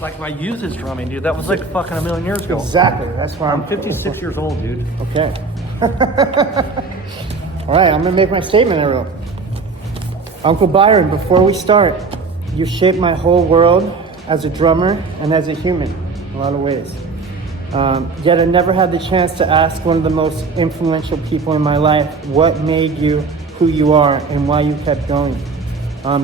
Like my youth is drumming, dude. That was like fucking a million years ago. Exactly. That's why I'm 56 years old, dude. Okay. All right, I'm gonna make my statement, I wrote. Uncle Byron, before we start, you shaped my whole world as a drummer and as a human in a lot of ways. Yet I never had the chance to ask one of the most influential people in my life what made you who you are and why you kept going.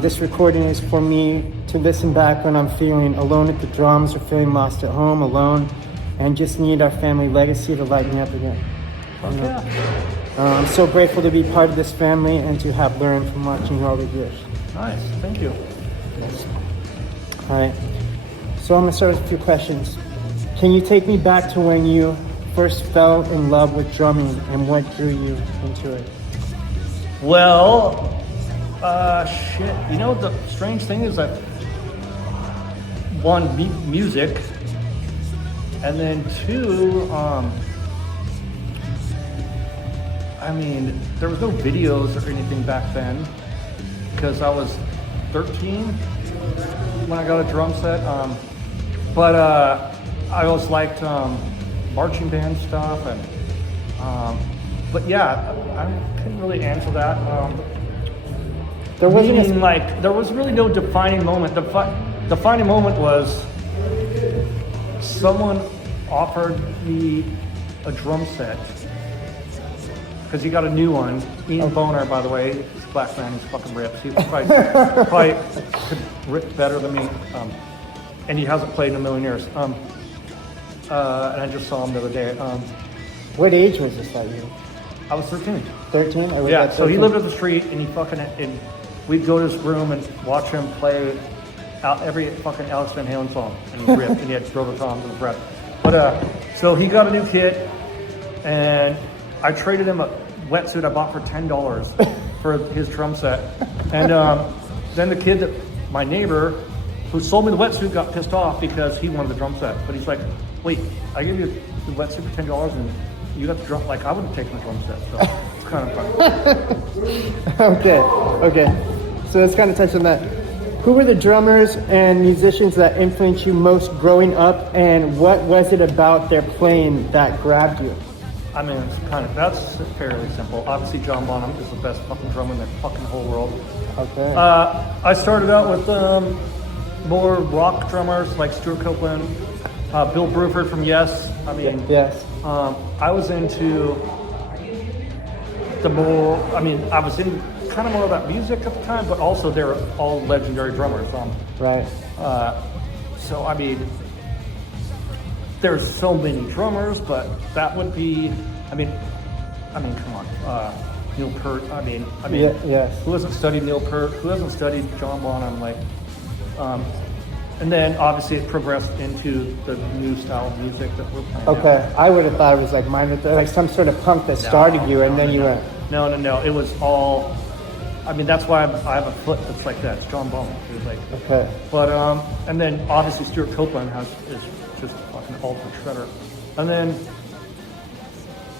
This recording is for me to listen back when I'm feeling alone at the drums or feeling lost at home, alone, and just need our family legacy to light me up again. I'm so grateful to be part of this family and to have learned from watching you all the years. Nice, thank you. Yes. All right, so I'm gonna start with a few questions. Can you take me back to when you first fell in love with drumming and what drew you into it? Well, shit. You know, the strange thing is that one, music, and then two, I mean, there was no videos or anything back then because I was 13 when I got a drum set. But I always liked marching band stuff, and but yeah, I couldn't really answer that. There wasn't there was really no defining moment. The defining moment was someone offered me a drum set because he got a new one. Ian Boner, by the way, he's a black man. He's fucking ripped. He probably could rip better than me, and he hasn't played in a million years. And I just saw him the other day. What age was this at you? I was 13. 13? Yeah, so he lived up the street, and and we'd go to his room and watch him play out every fucking Alex Van Halen song, and he ripped, and he had rubber toms in his breath. But so he got a new kit, and I traded him a wetsuit I bought for $10 for his drum set. And then the kid, my neighbor, who sold me the wetsuit, got pissed off because he wanted the drum set. But he's like, wait, I gave you the wetsuit for $10 and you got the drum, like I would have taken the drum set, so it's kind of fun. Okay. So let's kind of touch on that. Who were the drummers and musicians that influenced you most growing up, and what was it about their playing that grabbed you? I mean, that's fairly simple. Obviously, John Bonham is the best fucking drummer in the fucking whole world. Okay. I started out with more rock drummers like Stuart Copeland, Bill Bruford from Yes. I mean, yes. I was into I was in kind of more about music at the time, but also they're all legendary drummers. Right. So, I mean, there's so many drummers, but that would be, I mean, come on. Neil Peart, yes. Who hasn't studied Neil Peart? Who hasn't studied John Bonham? And then obviously it progressed into the new style of music that we're playing now. I would have thought it was like like some sort of punk that started you, and then you went. No. It was all. I mean, that's why I have a foot that's like that. It's John Bonham. It was like. Okay. But and then obviously Stuart Copeland is just fucking ultra shredder. And then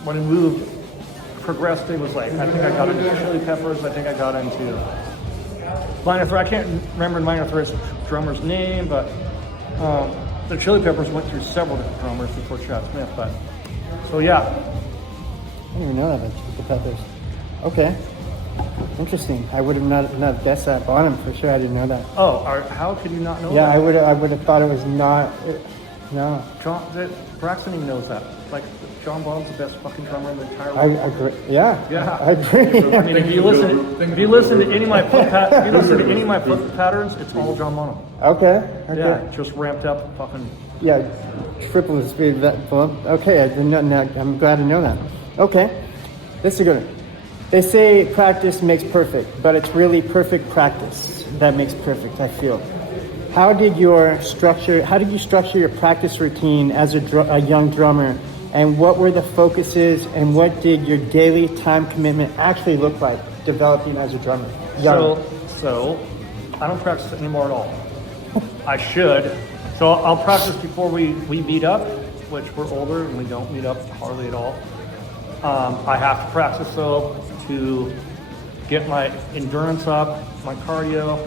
when I moved, progressed, it was like I think I got into Chili Peppers. I think I got into Minor Threat. I can't remember Minor Threat's drummer's name, but the Chili Peppers went through several different drummers before Chad Smith. But so yeah. I didn't even know that about Chili Peppers. Okay. Interesting. I would have not guessed that. Bonham for sure. I didn't know that. Oh, how could you not know that? Yeah, I would have thought it was not. No. Braxton even knows that. Like, John Bonham's the best fucking drummer in the entire I world. agree. Yeah. I agree. I mean, if you listen to any of my foot patterns, it's all John Bonham. Okay. Yeah, just ramped up fucking Yeah, triple the speed of that bump. Okay, I'm glad to know that. Okay, this is a good one. They say practice makes perfect, but it's really perfect practice that makes perfect, I feel. How did you structure your practice routine as a young drummer, and what were the focuses, and what did your daily time commitment actually look like developing as a drummer? So I don't practice anymore at all. I should. So I'll practice before we meet up, which we're older and we don't meet up hardly at all. I have to practice though to get my endurance up, my cardio.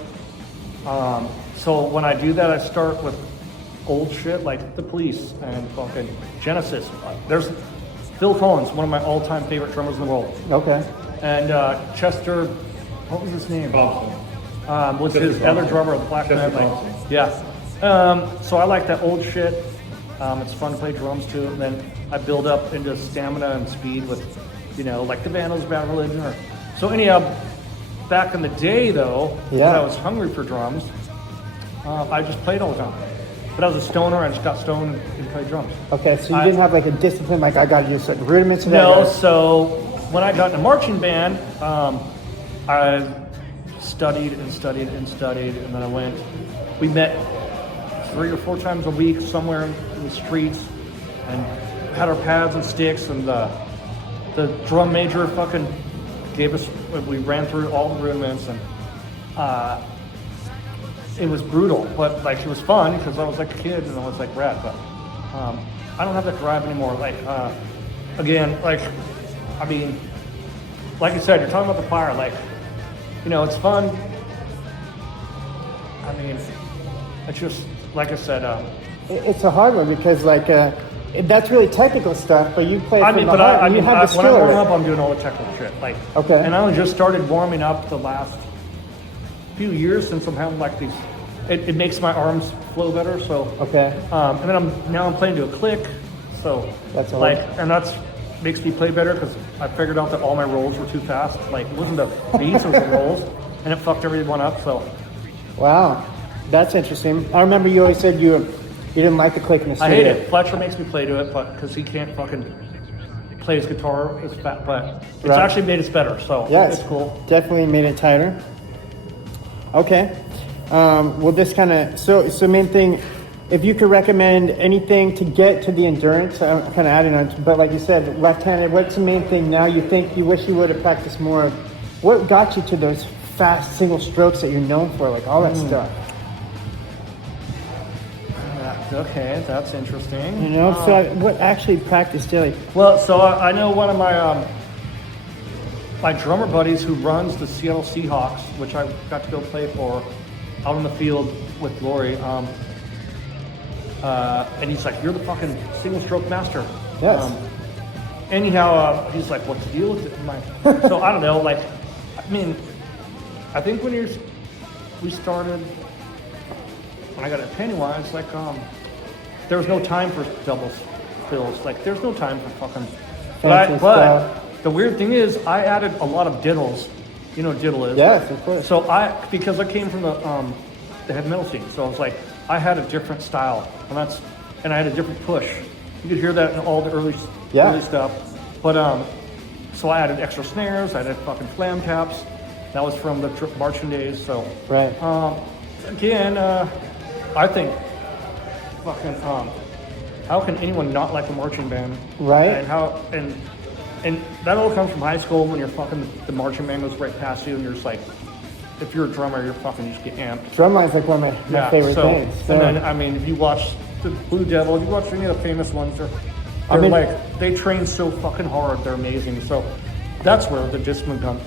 So when I do that, I start with old shit like The Police and fucking Genesis. There's Phil Collins, one of my all-time favorite drummers in the world. Okay. And Chester, what was his name? Was his other drummer of Black Knight. Yeah. So I like that old shit. It's fun to play drums too. And then I build up into stamina and speed with, like the Vandals, Bad Religion. So anyhow, back in the day though, when I was hungry for drums, I just played all the time. But I was a stoner, I just got stoned and played drums. Okay, so you didn't have like a discipline, like I gotta use certain rudiments of that? No, so when I got in a marching band, I studied, and then we met 3 or 4 times a week somewhere in the streets and had our pads and sticks, and the drum major fucking gave us, we ran through all the rudiments, and it was brutal, but like it was fun because I was like a kid and I was like rad, but I don't have that drive anymore. Like again, like I mean, like you said, you're talking about the fire, like it's fun. I mean, it's just like I said. It's a hard one because like that's really technical stuff, but you play from the heart. I mean, you have the skill. when I warm up, I'm doing all the technical shit. Like, okay. And I only just started warming up the last few years since I'm having like these. It makes my arms flow better. So okay. And then I'm playing to a click. So that's like, and that's makes me play better because I figured out that all my rolls were too fast. Like it wasn't the beats, it was the rolls, and it fucked everyone up. So. Wow, that's interesting. I remember you always said you didn't like the click in the studio. I hate it. Fletcher makes me play to it, but because he can't fucking play his guitar as fast, but it's actually made us better. So yeah, it's cool. Definitely made it tighter. Okay. Well, this kind of so main thing. If you could recommend anything to get to the endurance, I'm kind of adding on, but like you said, left-handed. What's the main thing now you think you wish you would have practiced more of? What got you to those fast single strokes that you're known for, like all that stuff? Okay, that's interesting. What actually practice daily? Well, so I know one of my drummer buddies who runs the Seattle Seahawks, which I got to go play for out in the field with Glory. And he's like, "You're the fucking single stroke master." Yes. Anyhow, he's like, "What's the deal with it?" I'm like, so I don't know. Like, I mean, I think when we started, when I got at Pennywise, like, there was no time for doubles fills. Like, there's no time for fucking. But the weird thing is, I added a lot of diddles. You know what diddle is? Yes, of course. So because I came from the heavy metal scene, so I was like, I had a different style, and I had a different push. You could hear that in all the early stuff. But so I added extra snares. I added fucking flam taps. That was from the marching days. So right. Again, I think fucking how can anyone not like a marching band? Right. And that all comes from high school when you're fucking the marching band goes right past you and you're just like, if you're a drummer, you're fucking just get amped. Drumline's like one of my favorite things. So. And then I mean, if you watch the Blue Devil, if you watch any of the famous ones, they train so fucking hard. They're amazing. So that's where the discipline comes.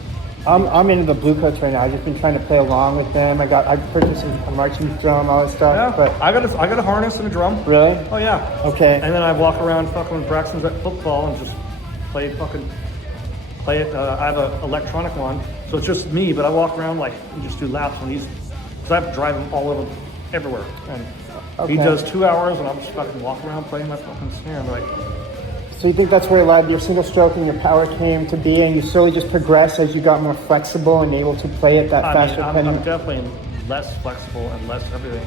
I'm into the Blue Coats right now. I've just been trying to play along with them. I purchased a marching drum, all that stuff. Yeah, but I got a harness and a drum. Really? Oh yeah. Okay. And then I walk around fucking with Braxton's at football and just play it. I have an electronic one, so it's just me. But I walk around like and just do laps on these. So I have to drive them all over, everywhere. And he does 2 hours, and I'm just fucking walking around playing my fucking snare. I'm like. So you think that's where a lot of your single stroke and your power came to be, and you slowly just progressed as you got more flexible and able to play it that faster? I'm definitely less flexible and less everything.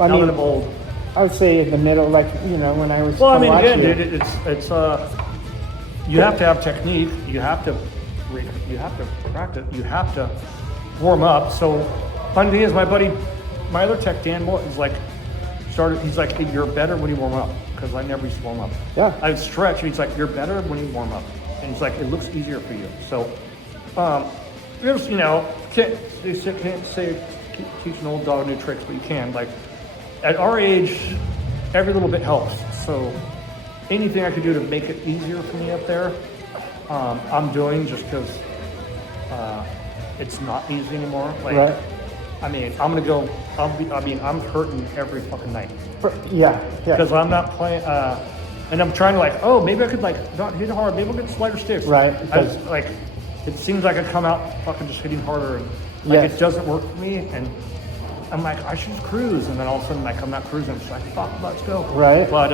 I'm old. I would say in the middle, like, you know, when I was. Well, I mean, again, watching dude, it's you have to have technique. You have to practice. You have to warm up. So, funny thing is, my other tech, Dan Moore, is like, he's like, hey, you're better when you warm up, because I never used to warm up. Yeah. I'd stretch, and he's like, you're better when you warm up. And he's like, it looks easier for you. So, there's, you know, can't say teach an old dog new tricks, but you can. Like, at our age, every little bit helps. So, anything I could do to make it easier for me up there, I'm doing, just because it's not easy anymore. Like, Right. I mean, I'm hurting every fucking night. Yeah. Because I'm not playing, and I'm trying to like, oh, maybe I could like not hit hard. Maybe I'll get lighter sticks. Right. Like, it seems like I come out fucking just hitting harder, and like it doesn't work for me. And I'm like, I should just cruise, and then all of a sudden, like, I'm not cruising. I'm just like, fuck, let's go. Right. But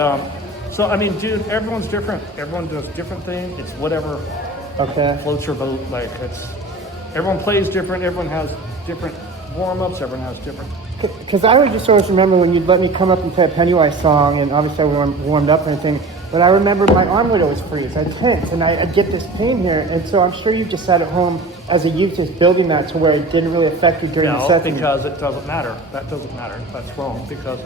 so I mean, dude, everyone's different. Everyone does different things. It's whatever floats your boat. Like, everyone plays different. Everyone has different warm-ups. Everyone has different. Because I would just always remember when you'd let me come up and play a Pennywise song, and obviously I warmed up and everything, but I remember my arm would always freeze. I'd tense, and I'd get this pain here, and so I'm sure you just sat at home as a youth just building that to where it didn't really affect you during the set. Because it doesn't matter. That doesn't matter. That's wrong, because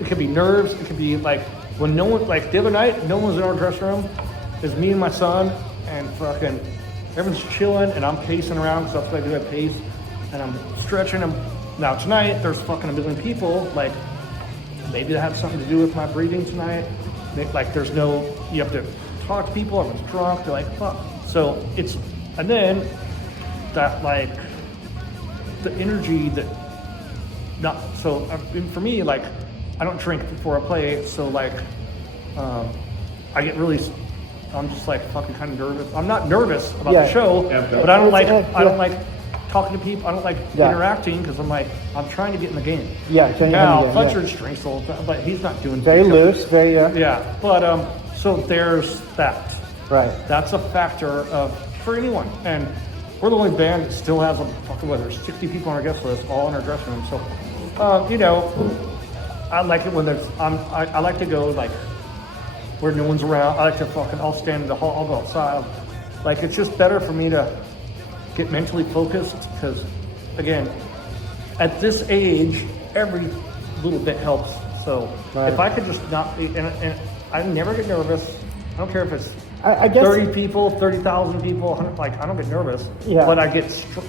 it could be nerves. It could be like when no one, like the other night, no one was in our dressing room. It's me and my son, and fucking everyone's chilling, and I'm pacing around, because that's what I do, I pace, and I'm stretching them. Now tonight, there's fucking a million people. Like, maybe that had something to do with my breathing tonight. Like, there's no, you have to talk to people. Everyone's drunk. They're like, fuck. So it's, and then that, like, the energy that, not, so for me, like, I don't drink before I play. So like, I get really, I'm just like fucking kind of nervous. I'm not nervous about the show, but I don't like talking to people. I don't like interacting, because I'm like, I'm trying to get in the game. Now, Fletcher's drinks a little, but he's not doing very loose, very yeah. But so there's that. Right. That's a factor for anyone, and we're the only band that still has a fucking, there's 60 people on our guest list, all in our dressing room. So, you know, I like it when there's. I like to go like where no one's around. I like to fucking. I'll stand in the hall. I'll go outside. Like, it's just better for me to get mentally focused, because, again, at this age, every little bit helps. So if I could just not be, and I never get nervous. I don't care if it's I guess 30 people, 30,000 people, 100, like, I don't get nervous. Yeah. But I get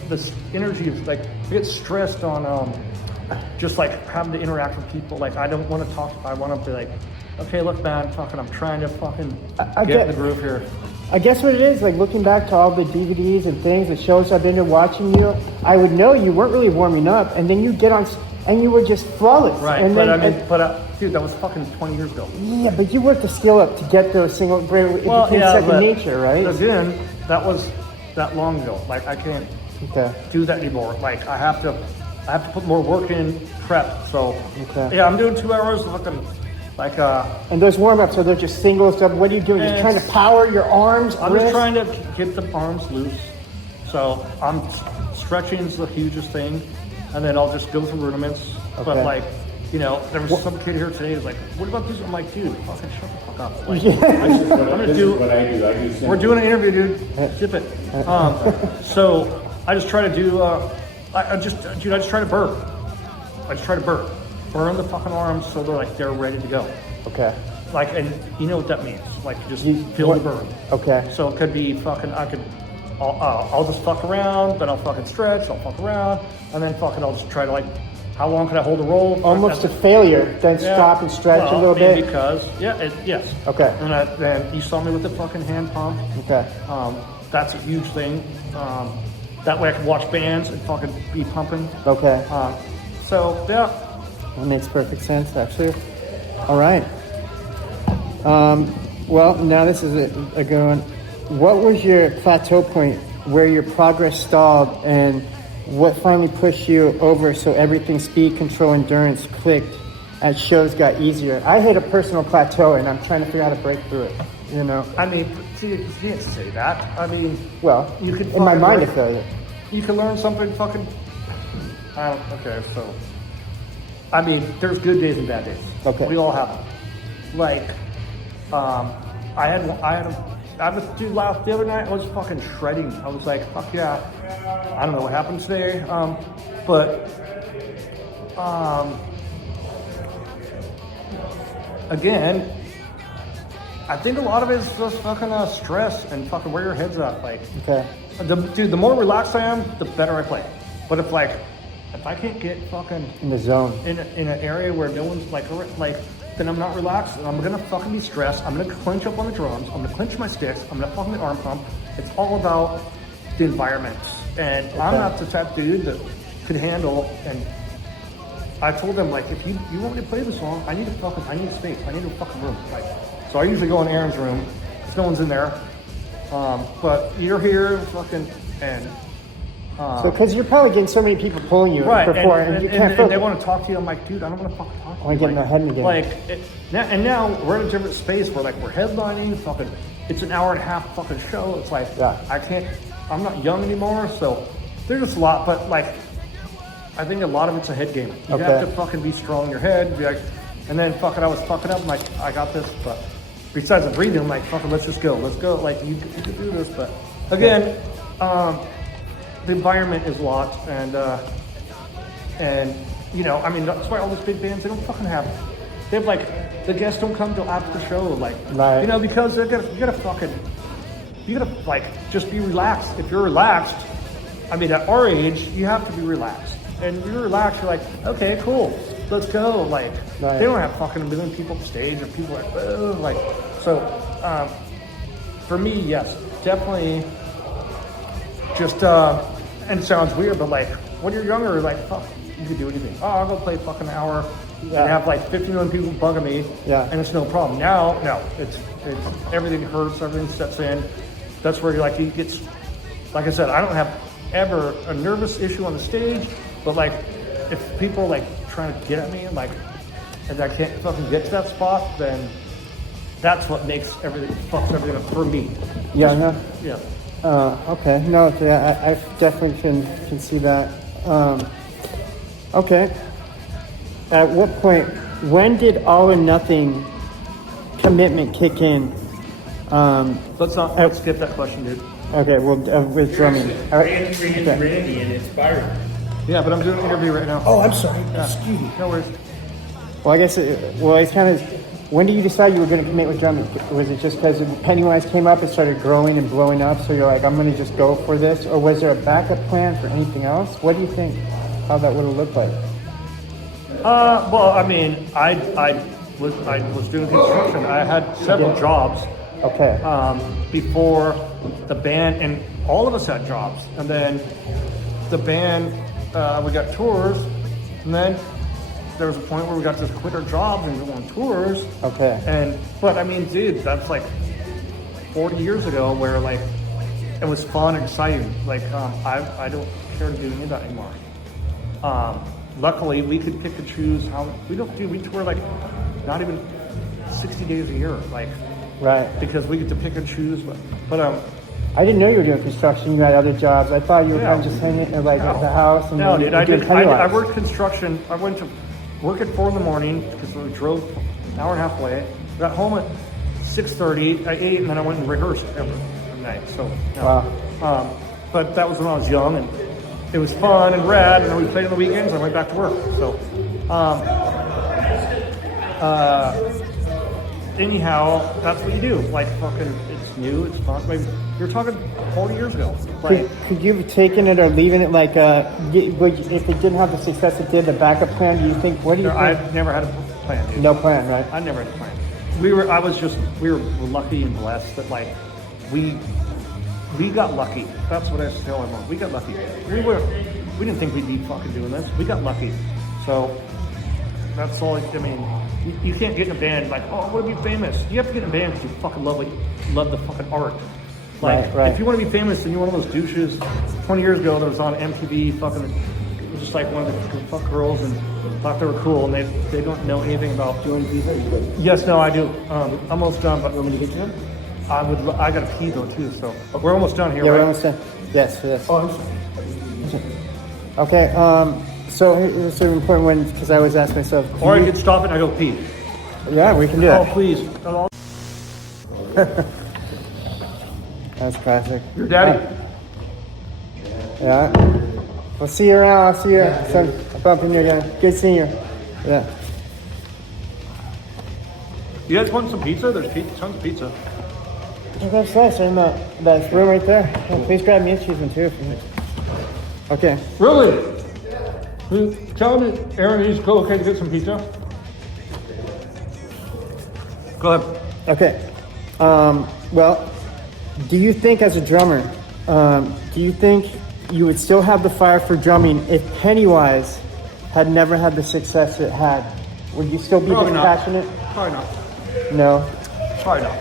this energy of, like, I get stressed on just like having to interact with people. Like, I don't want to talk. I want to be like, okay, look, man, I'm trying to fucking get in the groove here. I guess what it is, like, looking back to all the DVDs and things, the shows I've been to watching you, I would know you weren't really warming up, and then you get on, and you were just flawless. Right, and but then, dude, that was fucking 20 years ago. Yeah, but you worked the skill up to get those single, it became second nature, right? Again, that was that long ago. Like, I can't do that anymore. Like, I have to put more work in prep. So, yeah, I'm doing 2 hours fucking. Like and those warm-ups, are they just singles? What are you doing? You're trying to power your arms? I'm just trying to get the arms loose. So I'm stretching is the hugest thing, and then I'll just go through rudiments. But like, you know, there was some kid here today who's like, "What about this?" I'm like, "Dude, fucking shut the fuck up!" Like, I'm gonna do what I do. We're doing an interview, dude. Zip it. So I just try to do. I just try to burp. Burn the fucking arms so they're ready to go. Okay. Like, and you know what that means. Like, you just feel the burn. Okay. So it could be fucking, I'll just fuck around, then I'll fucking stretch, I'll fuck around, and then fucking I'll just try to, like, how long can I hold the roll? Almost to failure, then stop and stretch a little bit? Because, yes. Okay. And then you saw me with the fucking hand pump. Okay. That's a huge thing. That way I can watch bands and fucking be pumping. Okay. So, yeah. That makes perfect sense, actually. All right. Well, now this is a good one. What was your plateau point where your progress stalled, and what finally pushed you over so everything speed, control, endurance clicked as shows got easier? I hit a personal plateau, and I'm trying to figure out how to break through it, you know? I mean, you can't say that. I mean, well, you could in my mind, I feel it. You can learn something fucking... okay, so... I mean, there's good days and bad days. Okay. We all have them. Like, I had this dude laugh the other night. I was fucking shredding. I was like, fuck yeah. I don't know what happened today. But again, I think a lot of it is just fucking stress and fucking where your head's at. Like, Okay. dude, the more relaxed I am, the better I play. But if I can't get fucking In the zone. in an area where no one's like, then I'm not relaxed, and I'm gonna fucking be stressed. I'm gonna clench up on the drums. I'm gonna clench my sticks. I'm gonna fucking arm pump. It's all about the environment, and I'm not the type of dude that could handle. And I told them, like, if you want me to play the song, I need space. I need a fucking room. Like, so I usually go in Aaron's room because no one's in there. But you're here, fucking, and. So, because you're probably getting so many people pulling you Right, before, and you can't they focus. want to talk to you. I'm like, dude, I don't want to fucking talk to you. I wanna get in their head again. Like, now we're in a different space where, like, we're headlining, fucking, it's an hour and a half fucking show. It's like, Yeah. I'm not young anymore, so there's just a lot, but, like, I think a lot of it's a head game. You Okay. have to fucking be strong in your head, be like, and then fucking, I was fucking up, I'm like, I got this, but besides the breathing, I'm like, fucking, let's just go, like, you can do this, but again, the environment is a lot, and you know, I mean, that's why all these big bands, they don't fucking have, they have, like, the guests don't come till after the show, like, Right. you know, because you gotta like just be relaxed. If you're relaxed, I mean, at our age, you have to be relaxed, and if you're relaxed, you're like, okay, cool, let's go. Like, Right. they don't have fucking a million people on stage, or people like, oh, like, so for me, yes, definitely. Just, and it sounds weird, but, like, when you're younger, like, fuck, you could do anything. Oh, I'll go play fucking an hour and have, like, 50 million people bugging me, Yeah. and it's no problem. Now, no, it's everything hurts, everything sets in. That's where you're like, it gets, like I said, I don't have ever a nervous issue on the stage, but, like, if people are, like, trying to get at me, and, like, and I can't fucking get to that spot, then that's what makes everything, fucks everything up for me. Yeah, no. Yeah. Okay. No, yeah, I definitely can see that. Okay. At what point, when did all or nothing commitment kick in? Let's skip that question, dude. Okay, well, with drumming. All right. Randy, and it's Byron. Yeah, but I'm doing an interview right now. Oh, I'm sorry. Excuse me. No worries. Well, I guess, it's kind of, when did you decide you were going to commit with drumming? Was it just because Pennywise came up and started growing and blowing up, so you're like, I'm going to just go for this? Or was there a backup plan for anything else? What do you think, how that would have looked like? Well, I mean, I was doing construction. I had several jobs Okay. before the band, and all of us had jobs. And then the band, we got tours, and then there was a point where we got to quit our jobs and go on tours. Okay. But I mean, dude, that's like 40 years ago, where, like, it was fun and exciting. Like, I don't care to do any of that anymore. Luckily, we could pick and choose how we tour, like, not even 60 days a year, like, Right. because we get to pick and choose. But I didn't know you were doing construction. You had other jobs. I thought you were Yeah. kind of just hanging at the house. And no, dude, I doing did. Pennywise. I worked construction. I went to work at 4 a.m. because we drove an hour and a half away. Got home at 6:30. I ate, and then I went and rehearsed every night. So, no. Wow. But that was when I was young, and it was fun and rad. And then we played on the weekends. And I went back to work. So, anyhow, that's what you do. Like, fucking, it's new, it's fun. Like, you're talking 40 years ago. Like, Could you have taken it or leaving it like if it didn't have the success it did, the backup plan? Do you think? What do you think? I've never had a plan, dude. No plan, right? I never had a plan. We were lucky and blessed that, like, we got lucky. That's what I tell everyone. We got lucky. We didn't think we'd be fucking doing this. We got lucky. So that's all. I mean, you can't get in a band like, oh, I want to be famous. You have to get in a band because you fucking love the fucking art. Like, Right. if you want to be famous and you're one of those douches, 20 years ago that was on MTV, fucking, it was just like one of the fuck girls and thought they were cool, and they don't know anything about. Do you want to do that? Yes, no, I do. I'm almost done, but You want me to get you one? I got to pee though too, so we're almost done here, Yeah, right? we're almost done. Yes, yes. Oh, I'm sorry. Okay. So it's an important one because I always ask myself. Or I could stop it and I go pee. Yeah, we can do Oh, that. please. That's classic. Your daddy. Yeah. We'll see you around. I'll see you. I'll bump into you again. Good seeing you. Yeah. You guys want some pizza? There's tons of pizza. Oh, that's nice. In that room right there. Oh, please grab me a cheese one too. Okay. Really? Tell me, Aaron, is it okay to get some pizza? Go ahead. Okay. Well, do you think as a drummer, do you think you would still have the fire for drumming if Pennywise had never had the success it had? Would you still be Probably this not. passionate? Probably not. No. Probably not.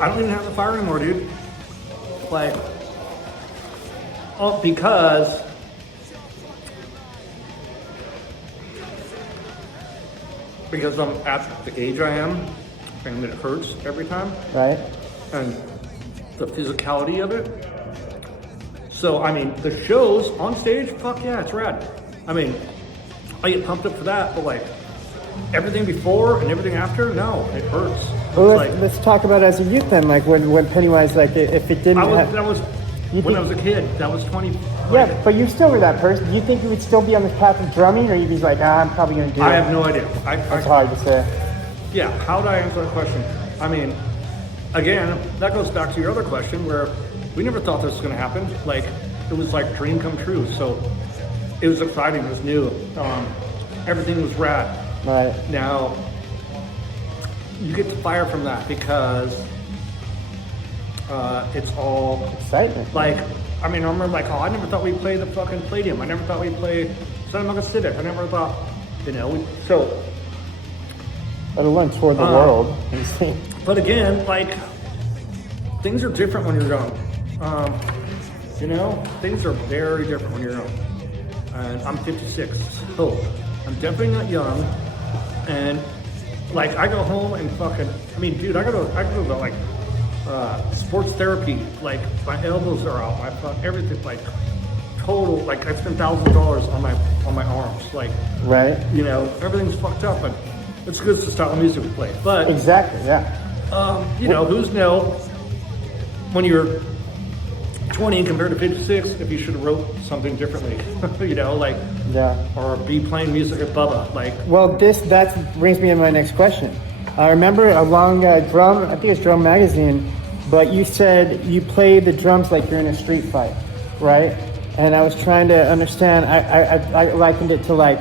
I don't even have the fire anymore, dude. Like, because I'm at the age I am, and it hurts every time, Right? and the physicality of it. So, I mean, the shows on stage, fuck yeah, it's rad. I mean, I get pumped up for that, but like, everything before and everything after, no, it hurts. Well, It's let's talk about as a youth then, like when Pennywise, like if it didn't that was when I was a kid. That was 20. Yeah, but you still were that person. Do you think you would still be on the path of drumming, or you'd be like, I'm probably going to do it? I have no idea. It's hard to say. Yeah, how do I answer that question? I mean, again, that goes back to your other question where we never thought this was going to happen. Like, it was like dream come true. So it was exciting. It was new. Everything was rad. Right. Now, you get the fire from that because it's all Excitement. like, I mean, I remember like, oh, I never thought we'd play the fucking Palladium. I never thought we'd play Cinema Acidic. I never thought, so. Let alone tour the world. But again, like, things are different when you're young. Things are very different when you're young. And I'm 56, so I'm definitely not young. And like, I go home and fucking, I mean, dude, I go to like sports therapy. Like, my elbows are out, everything, like total. Like, I spent $1,000 on my arms. Like, Right. Everything's fucked up, and it's good to style of music we play. But Exactly. Yeah. who's know when you're 20 compared to 56 if you should have wrote something differently, Yeah. or be playing music at Bubba, like. Well, that brings me to my next question. I remember along Drum, I think it's Drum Magazine, but you said you play the drums like you're in a street fight, right? And I was trying to understand. I likened it to like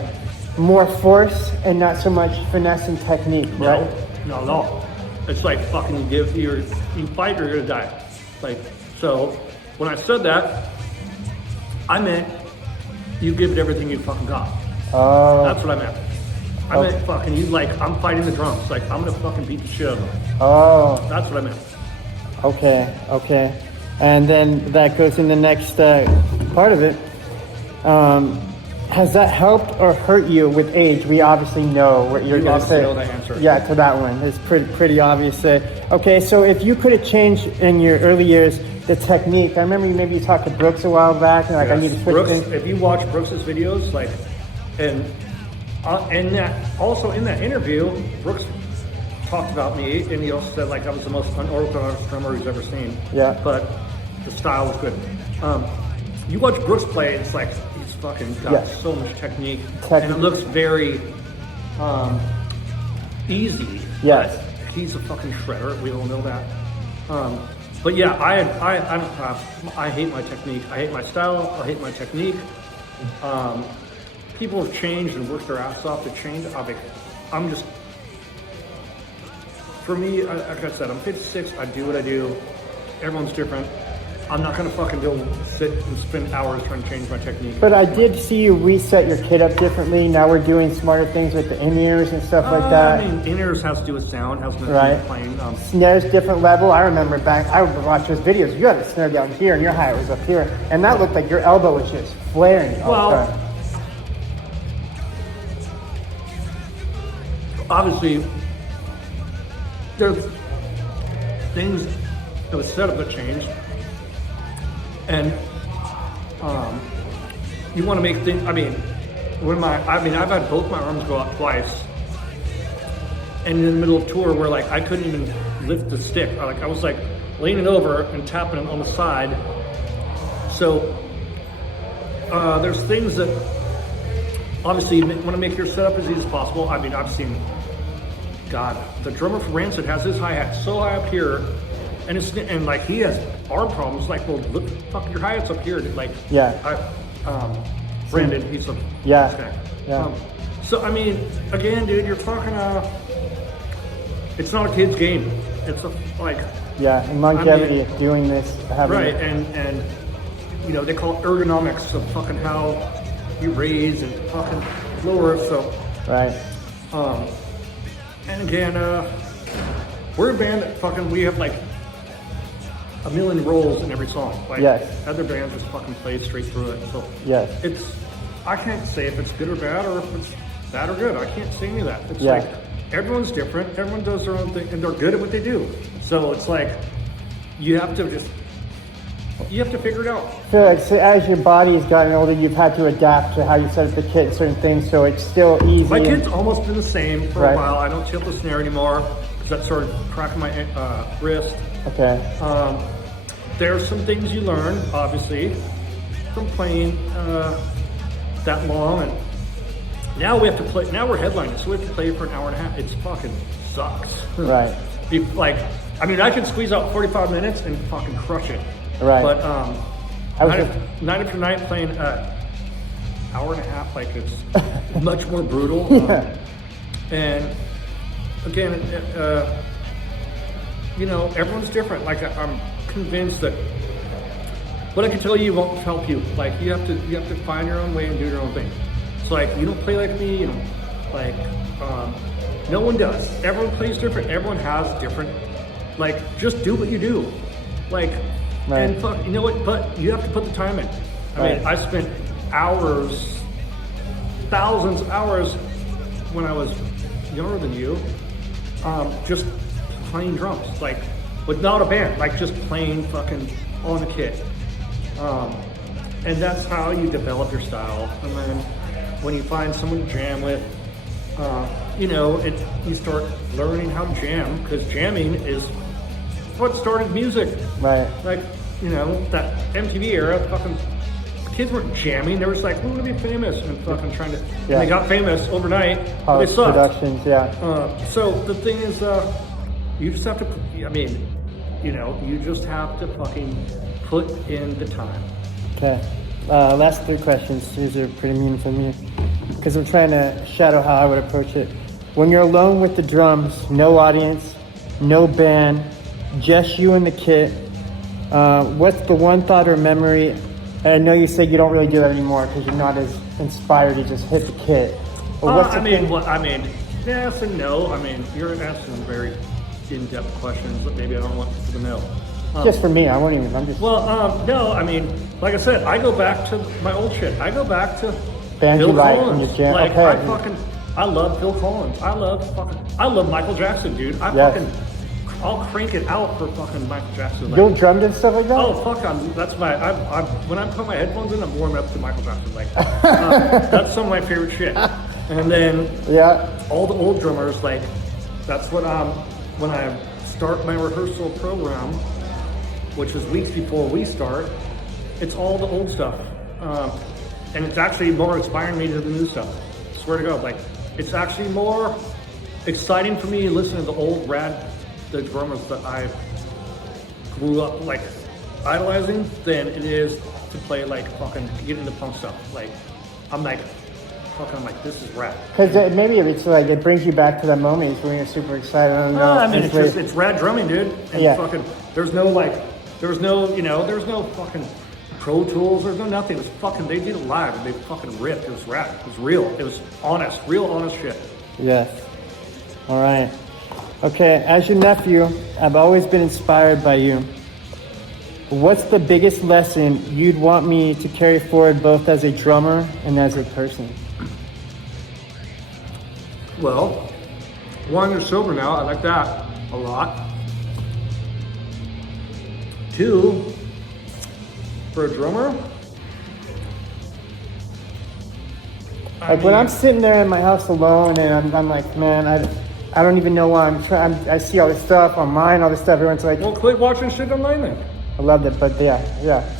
more force and not so much finesse and technique, right? No. It's like fucking you fight or you're gonna die. Like, so when I said that, I meant you give it everything you fucking got. Oh. That's what I meant. I meant fucking you, like, I'm fighting the drums. Like, I'm gonna fucking beat the shit out of them. Oh. That's what I meant. Okay. And then that goes in the next part of it. Has that helped or hurt you with age? We obviously know what you're going to say. Know the answer. Yeah, to that one. It's pretty obvious. Okay, so if you could have changed in your early years the technique, I remember maybe you talked to Brooks a while back, and like, I need to switch Brooks, things. if you watch Brooks's videos, like, and in that interview, Brooks talked about me, and he also said like I was the most unorthodox drummer he's ever seen. Yeah. But the style was good. You watch Brooks play, it's like he's fucking got Yes. so much technique, and it looks very easy. Yes. But he's a fucking shredder. We all know that. But yeah, I hate my technique. I hate my style. I hate my technique. People have changed and worked their ass off to change. I'm just, for me, like I said, I'm 56. I do what I do. Everyone's different. I'm not gonna fucking sit and spend hours trying to change my technique. But I did see you reset your kit up differently. Now we're doing smarter things with the in-ears and stuff like that. I mean, in-ears has to do with sound, has nothing to do Right. with playing. Snares different level. I remember back, I would watch those videos. You had a snare down here and your hi-hat was up here. And that looked like your elbow was just flaring all the time. Obviously, there's things that was set up that changed, and you want to make things. I mean, I've had both my arms go out twice, and in the middle of tour where like I couldn't even lift the stick. I was like leaning over and tapping it on the side. So there's things that obviously you want to make your setup as easy as possible. I mean, I've seen, God, the drummer for Rancid has his hi-hat so high up here, and like he has arm problems. Like, well, look, fuck, your hi-hat's up here. Like, Brandon, he's a Yeah. guy. Yeah. So I mean, again, dude, you're talking. It's not a kid's game. It's Yeah, and longevity of doing this, having right, and you know they call it ergonomics of fucking how you raise and fucking lower. So right. And again, we're a band that we have like a million rolls in every song. Like Yes. other bands just fucking play straight through it. So Yes. I can't say if it's good or bad or if it's bad or good. I can't say any of that. It's Yeah. like everyone's different. Everyone does their own thing and they're good at what they do. So it's like you have to figure it out. I feel like so as your body has gotten older, you've had to adapt to how you set up the kit and certain things, so it's still easy. My kid's almost been the same for Right. a while. I don't tilt the snare anymore because that started cracking my wrist. Okay. There's some things you learn, obviously, from playing that long. And now we have to play. Now we're headlining, so we have to play for an hour and a half. It's fucking sucks. Right. I can squeeze out 45 minutes and fucking crush it. Right. But I was night after night playing hour and a half, like it's much more brutal. And again, everyone's different. Like I'm convinced that what I can tell you won't help you. Like you have to find your own way and do your own thing. So like you don't play like me. You don't like no one does. Everyone plays different. Everyone has different. Like just do what you do. Like. Right. And fuck, you know what? But you have to put the time in. I mean, I spent hours, thousands of hours when I was younger than you, just playing drums, like without a band, like just playing fucking on a kit. And that's how you develop your style. And then when you find someone to jam with, you start learning how to jam because jamming is what started music. Right. Like, that MTV era, fucking kids weren't jamming. They were just like, we want to be famous and fucking trying to. Yeah. And they got famous overnight, but they Post sucked. productions, yeah. So the thing is, you just have to. You just have to fucking put in the time. Okay. Last 3 questions. These are pretty meaningful to me because I'm trying to shadow how I would approach it. When you're alone with the drums, no audience, no band, just you and the kit, what's the one thought or memory? And I know you said you don't really do that anymore because you're not as inspired to just hit the kit. But what's the thing? Yes and no. I mean, you're asking very in-depth questions that maybe I don't want people to know. Just for me, I won't even. I'm just. Well, no. I mean, like I said, I go back to my old shit. I go back to Bands Bill you like Collins. when you jam. Like Okay. I love Bill Collins. I love Michael Jackson, dude. Yes. I'll crank it out for fucking Michael Jackson. Like, Bill drummed and stuff like that? oh fuck! When I put my headphones in, I'm warming up to Michael Jackson. Like that's some of my favorite shit. And then all the old drummers, like that's what when I start my rehearsal program, which is weeks before we start, it's all the old stuff, and it's actually more inspiring me to the new stuff. I swear to God, like it's actually more exciting for me listening to the old the drummers that I grew up like idolizing than it is to play like fucking get into punk stuff. Like I'm like this is rad. Because maybe it's like it brings you back to that moment when you're super excited. I don't know. I mean, it's rad drumming, dude. And fucking there's no fucking Pro Tools. There's no nothing. It was fucking. They did it live and they fucking ripped. It was rad. It was real. It was honest, real honest shit. Yes. All right. Okay, as your nephew, I've always been inspired by you. What's the biggest lesson you'd want me to carry forward both as a drummer and as a person? Well, one, you're sober now. I like that a lot. 2, for a drummer, Like when I'm sitting there in my house alone and I'm like, man, I don't even know why I'm trying. I see all this stuff online, all this stuff. Everyone's like, well, quit watching shit online then. I loved it, but yeah.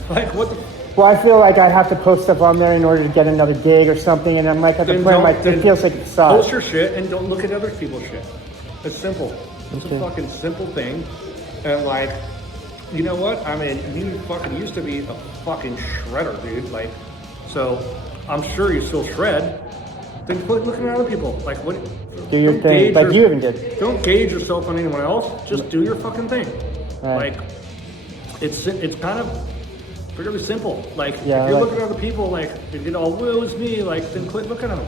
Like what the? Well, I feel like I have to post stuff on there in order to get another gig or something, and I'm like at the Then point don't- like it then feels like it's soft. Post your shit and don't look at other people's shit. It's simple. It's Okay. a fucking simple thing. And like, you know what? I mean, you fucking used to be a fucking shredder, dude. Like, so I'm sure you still shred. Then quit looking at other people. Like, what? Do your don't thing, gauge like you even did. Don't gauge yourself on anyone else. Just do your fucking thing. Right. Like, it's kind of fairly simple. Like, Yeah, if you're like- looking at other people, like, they get all woe is me. Like, then quit looking at them.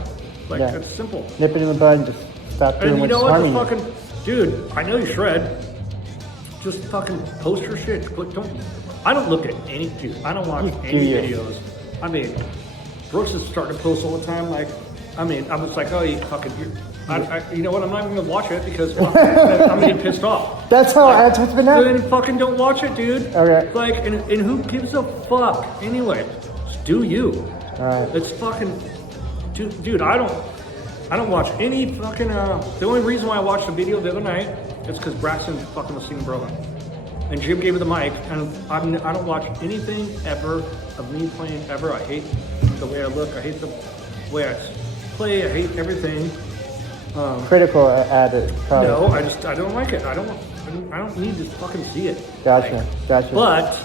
Like, Yeah. it's simple. Nip it in the bud and just stop doing And you what's know what? harming Just you. fucking, dude, I know you shred. Just fucking post your shit. I don't look at any, dude. I don't watch any you. videos. I mean, Brooks is starting to post all the time. Like, I mean, I'm just like, oh, you fucking, you know what? I'm not even gonna watch it because I'm gonna get pissed off. That's what's been happening. Then fucking don't watch it, dude. Okay. Like, and who gives a fuck anyway? Just do you. Alright. It's fucking, dude. I don't watch any fucking. The only reason why I watched the video the other night is because Braxton fucking was singing Broken, and Jim gave me the mic, and I don't watch anything ever of me playing ever. I hate the way I look. I hate the way I play. I hate everything. Critical at it, probably. No, I don't like it. I don't need to fucking see it. Gotcha, Like, gotcha. But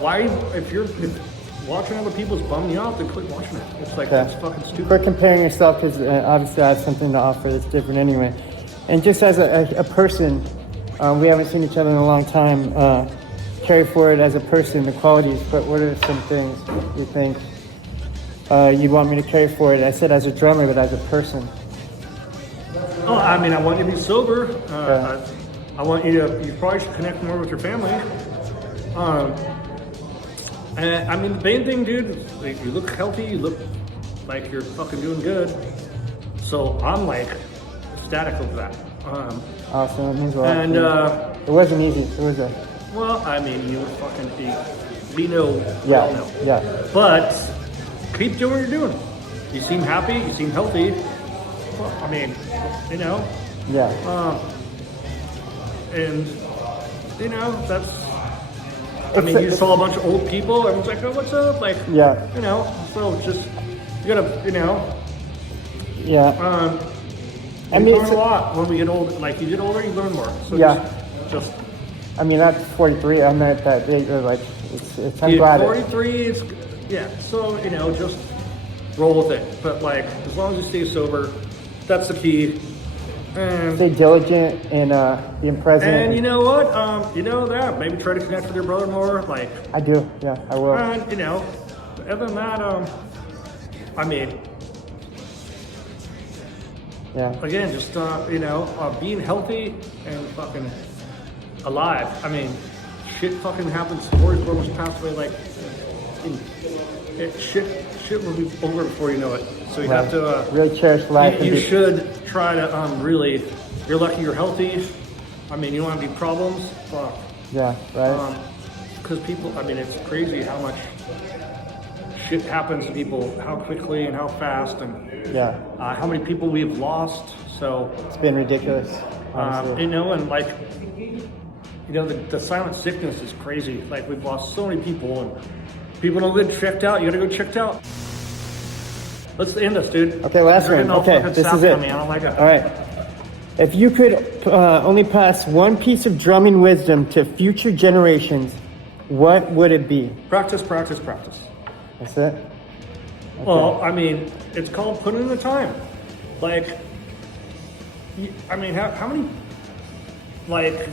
why, if watching other people's bum you out, then quit watching it. It's like, Yeah. that's fucking stupid. Quit comparing yourself because obviously I have something to offer that's different anyway. And just as a person, we haven't seen each other in a long time. Carry forward as a person the qualities, but what are some things you think you'd want me to carry forward? I said as a drummer, but as a person. Oh, I mean, I want you to be sober. I want you probably should connect more with your family. And I mean, the main thing, dude, is, like, you look healthy, you look like you're fucking doing good. So I'm like ecstatic over that. Awesome, that means a lot. And, it wasn't easy. It was a well, I mean, you fucking, we know, we yeah, all know. yeah. But keep doing what you're doing. You seem happy, you seem healthy. Well, I mean, you know, Yeah. and you know, that's, I mean, you saw a bunch of old people, everyone's like, oh, what's up? Like, Yeah. you know, so just, you gotta, you know, Yeah. we mean, learn it's a lot when we get older. Like, you get older, you learn more. So Yeah. just I mean, at 43, I'm not at that age. Like, I'm Dude, glad. 43, it's, yeah, so, you know, just roll with it. But, like, as long as you stay sober, that's the key. And, Stay diligent and being present. and you know what? You know that, maybe try to connect with your brother more, like, I do. Yeah, I will. and, you know, other than that, I mean, Yeah. again, just, you know, being healthy and fucking alive. I mean, shit fucking happens. Corey's brother was passed away, like, shit will be over before you know it. So you have to, Really cherish life. you and be- should try to really, you're lucky you're healthy. I mean, you don't have any problems. Fuck. Yeah. Right. Because people, I mean, it's crazy how much shit happens to people, how quickly and how fast, and Yeah. how many people we've lost. So, It's been ridiculous. Honestly. you know, and like, you know, the silent sickness is crazy. Like, we've lost so many people, and people don't get checked out. You gotta go checked out. Let's end this, dude. Okay, last You're one. getting all Okay, fucking this is sappy it. on me. I don't like it. All right. If you could only pass one piece of drumming wisdom to future generations, what would it be? Practice, practice, practice. That's it? Well, I mean, it's called putting in the time. Like, I mean, how many, like,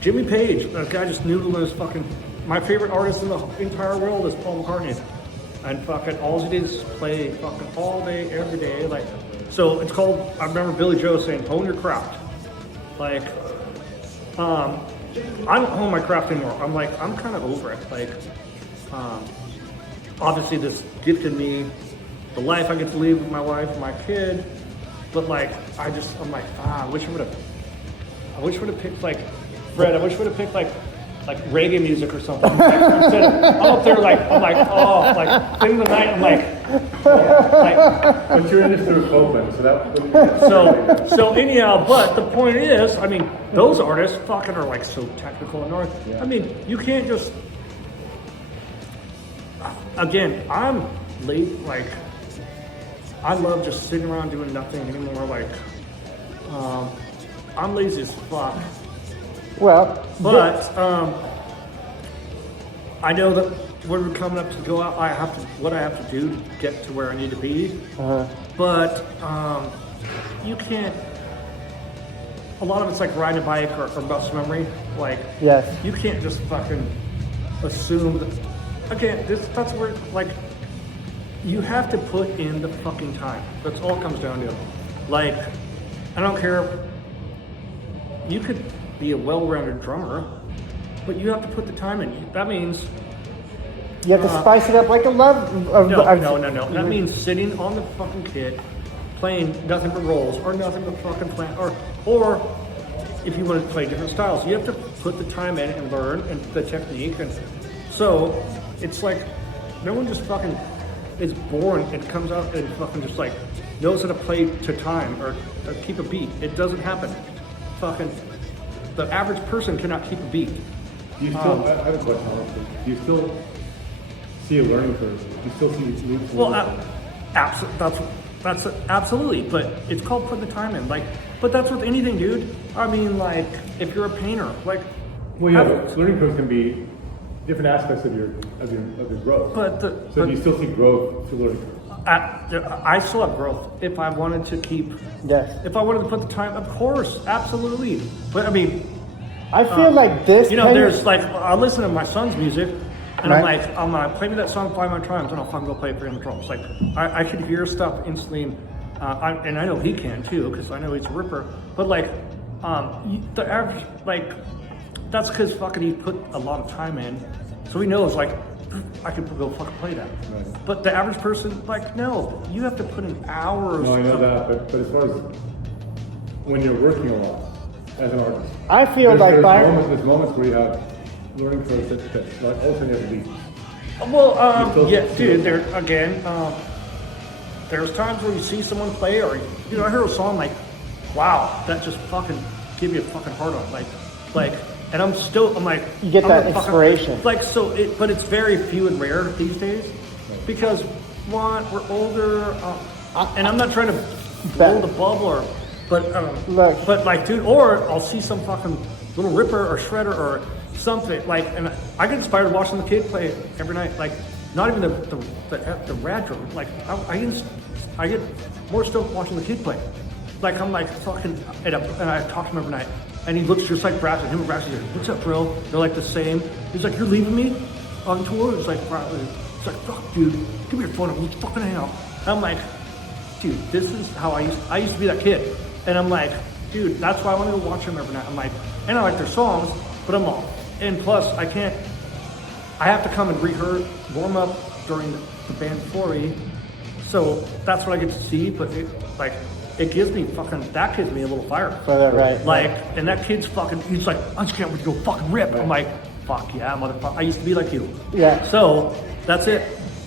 Jimmy Page, that guy just noodled his fucking, my favorite artist in the entire world is Paul McCartney. And fucking all he did is play fucking all day, every day. Like, so it's called, I remember Billy Joe saying, hone your craft. Like, I don't hone my craft anymore. I'm like, I'm kind of over it. Like, obviously this gifted me the life I get to live with my wife and my kid. But like, I'm like, I wish I would have picked like, Fred, I wish I would have picked like like reggae music or something. I'm up there I'm like in the night. I'm like, But you're in this through Copeland, so that. so anyhow. But the point is, I mean, those artists fucking are like so technical and north. Yeah. I mean, you can't just. Again, I'm late. Like, I love just sitting around doing nothing anymore. Like, I'm lazy as fuck. Well, But I know that when we're coming up to go out, what I have to do to get to where I need to be. But you can't. A lot of it's like riding a bike or muscle memory. Like, yes. you can't just fucking assume that. Again, that's where like you have to put in the fucking time. That's all it comes down to. Like, I don't care. You could be a well-rounded drummer, but you have to put the time in. That means You have to spice it up like a love. no. That means sitting on the fucking kit, playing nothing but rolls or nothing but fucking plant or if you want to play different styles, you have to put the time in and learn and the technique. And so it's like no one just fucking is born and comes out and fucking just like knows how to play to time or keep a beat. It doesn't happen. Fucking the average person cannot keep a beat. Do you still, I have a question, honestly. Do you still see a learning curve? Do you still see loops? Well, that's absolutely, but it's called putting the time in. Like, but that's with anything, dude. I mean, like, if you're a painter, like, well, yeah, but learning curves can be different aspects of your growth. So do you still see growth through learning curves? I still have growth. If I wanted to keep, Yes. if I wanted to put the time, of course, absolutely. But I mean, I feel like this. you know, there's like I listen to my son's music, and Right. I'm like, play me that song 5 more times, and I'll fucking go play it for him the drums. Like, I can hear stuff instantly, and I know he can too, because I know he's a ripper. But like, the average, like, that's because fucking he put a lot of time in, so he knows like I could go fucking play that. Right. But the average person, like, no, you have to put in hours. No, I know that, but as far as when you're working a lot as an artist, I feel like Byron. there's moments where you have learning curves that like all of a sudden you have to leave. Well, yeah, dude. There's times where you see someone play, or you know, I hear a song like, wow, that just fucking give you a fucking heart on, like, and I'm like, You get I'm that a fucking- inspiration. like, so, but it's very few and rare these days, because one, we're older, and I'm not trying to blow the bubble, Look. but like, dude, or I'll see some fucking little ripper or shredder or something, like, and I get inspired watching the kid play every night, like, not even the rad drum, like, I get more stoked watching the kid play. Like, I'm like fucking, and I talk to him every night, and he looks just like Braxton. Him and Braxton, he's like, what's up, bro? They're like the same. He's like, you're leaving me on tour? It's like, fuck, dude, give me your phone, let's fucking hang out. And I'm like, dude, this is how I used to be that kid. And I'm like, dude, that's why I want to go watch them every night. I'm like, and I like their songs, but I'm all, and plus I have to come and rehearse, warm up during the band before me. So that's what I get to see, but it gives me that gives me a little fire. For that, right. Like, and that kid's fucking, he's like, I just can't wait to go fucking rip. I'm like, fuck yeah, motherfucker. I used to be like you. Yeah. So that's it.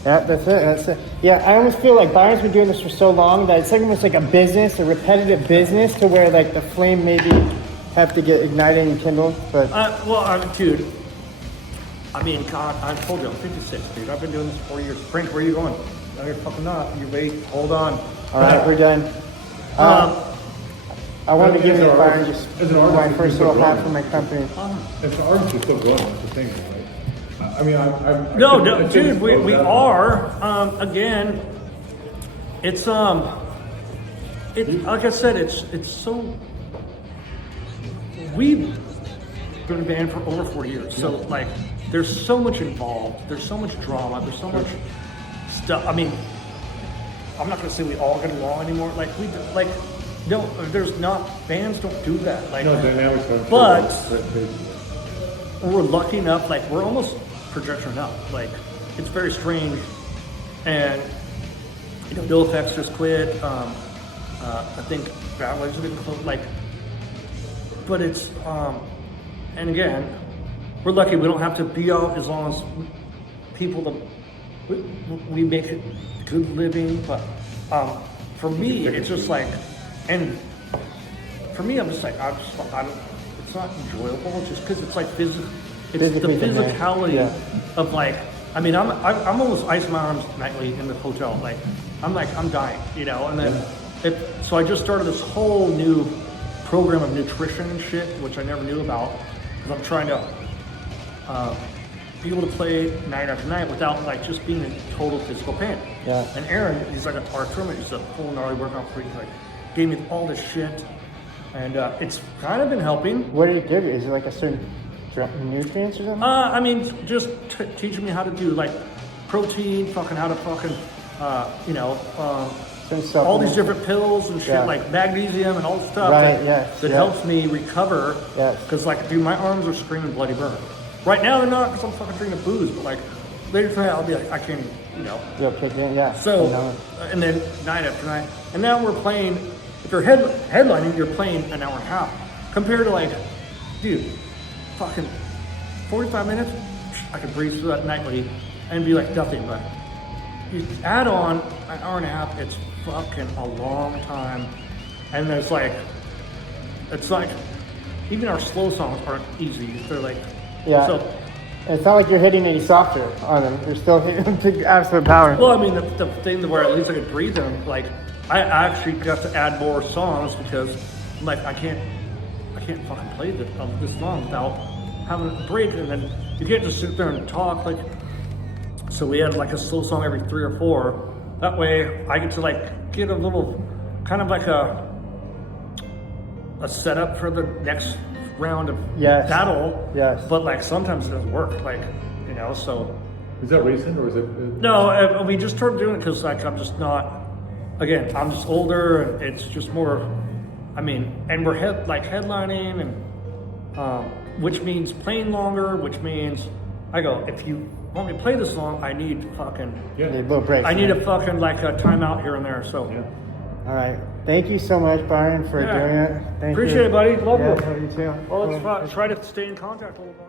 Yeah, that's it. Yeah, I almost feel like Byron's been doing this for so long that it's like almost like a business, a repetitive business, to where like the flame maybe have to get ignited and kindled. But Dude, I mean, God, I told you, I'm 56, dude. I've been doing this for 4 years. Frank, where are you going? No, you're fucking not. You wait. Hold on. all right, we're done. I wanted to give you Byron just as an artist, my you're first still little hat growing. for my company. As an artist, you're still growing. That's the thing, right? I mean, No, dude, we are. Again, it's like I said, it's so. We've been a band for over 40 years, so like, there's so much involved. There's so much drama. There's so much stuff. I mean, I'm not gonna say we all get along anymore. No, there's not. Bands don't do that. Like, No, dynamics are. but we're lucky enough. Like, we're almost projection up. Like, it's very strange. And you know, No Effects just quit. I think Battlers have been closed. Like, but it's and again, we're lucky we don't have to be out as long as people that we make it good living. But for me, it's just like, and for me, I'm just like, I don't, it's not enjoyable just because it's like physical. It's Physically the physicality yeah. of like, I mean, I'm almost icing my arms nightly in the hotel. Like, I'm dying, you know. And then, so I just started this whole new program of nutrition and shit, which I never knew about, because I'm trying to be able to play night after night without like just being in total physical pain. Yeah. And Aaron, he's like an artist, he's a full gnarly workout freak. Like, gave me all this shit, and it's kind of been helping. What did it give you? Is it like a certain nutrients or something? I mean, just teaching me how to do like protein, fucking how to fucking, you know, all these different pills and shit, Yeah. like magnesium and all this stuff Right, that, yes, that yes. helps me recover. Yes. Because like, dude, my arms are screaming bloody burn. Right now they're not because I'm fucking drinking booze, but like later tonight I'll be like, I can't even, you know. You'll kick in, yeah. So, You know. and then night after night. And now we're playing, if you're headlining, you're playing an hour and a half. Compared to like, dude, fucking 45 minutes, I could breeze through that nightly and be like nothing. But you add on an hour and a half, it's fucking a long time. And there's like, it's like, even our slow songs aren't easy. They're like, Yeah. So, It's not like you're hitting any softer on them. They're still hitting to absolute power. well, I mean, the thing where at least I could breathe them, like, I actually got to add more songs because, like, I can't fucking play this long without having a break, and then you can't just sit there and talk, like, so we had, like, a slow song every 3 or 4. That way, I get to, like, get a little, kind of like a setup for the next round of Yes. battle. Yes. But, like, sometimes it doesn't work, like, you know, so... Is that recent or is it? No, we just started doing it because like I'm just not. Again, I'm just older, and it's just more. I mean, and we're headlining, and which means playing longer, which means I go. If you want me to play this long, I need fucking. Need a little break. I need a fucking like a timeout here and there. So. Yeah. All right. Thank you so much, Byron, for Yeah. doing it. Thank Appreciate you. it, buddy. Love Yeah, you. love you too. Well, let's try to stay in contact a little more.